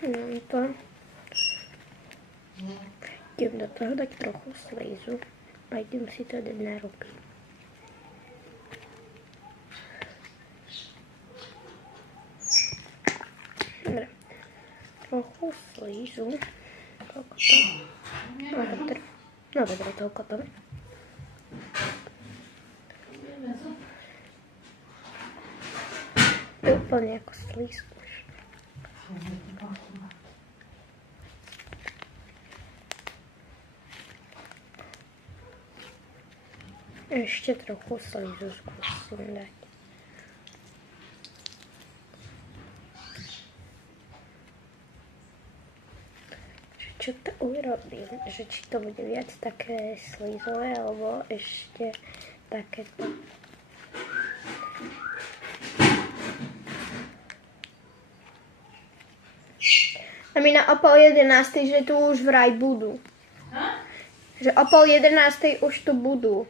No to idem do toho dať trochu slízu a idem si to dať na ruky. Dobre. Trochu slízu. Toľko to. No dobre, toľko to. To je úplne ako slíz už. Ešte trochu slízu skúsim dať. Čo to urobím? Že či to bude viac také slízové, alebo ešte takéto. A my na o 10:30, že tu už vraj budú. Že o 10:30 už tu budú.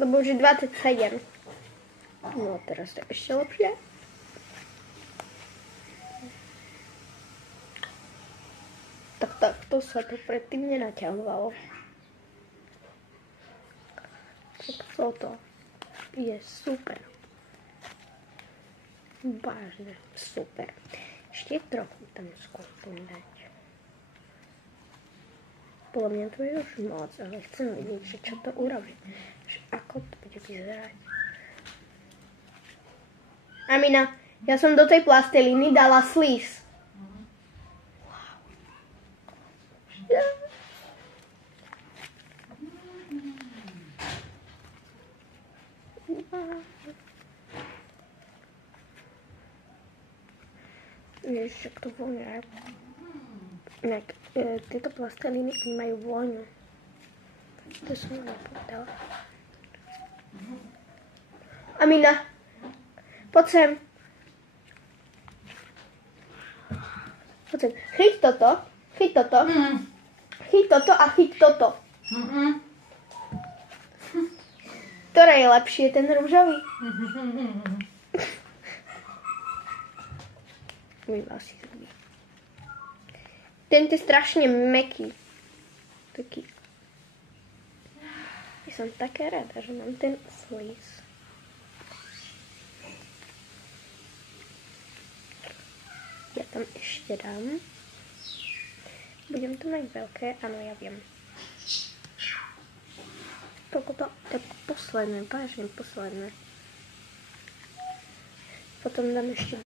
Lebo už je 27. No teraz to je ešte lepšie. Tak takto sa to predtým nenaťahovalo. Tak toto je super. Vážne, super. Ešte trochu tam skúsim dať. Podľa mňa to je už moc, ale chcem vidieť, že čo to urobí. Že ako to bude vyzerať. Amina, ja som do tej plastelíny dala slíz. Vieš, však to vonia. Tieto plastelíny majú vôňu. To som nepovedala. Amina, poď sem. Poď sem. Chyť toto. Chyť toto. Chyť toto a chyť toto. Ktoré je lepšie, ten rúžový? Umýval si zuby. Tento je strašne mäkký. Taký. Ja som taká rada, že mám ten slíz. Ja tam ešte dám. Budem to mať veľké, áno, ja viem. Toľko to je posledné, vážne posledné. Potom dám ešte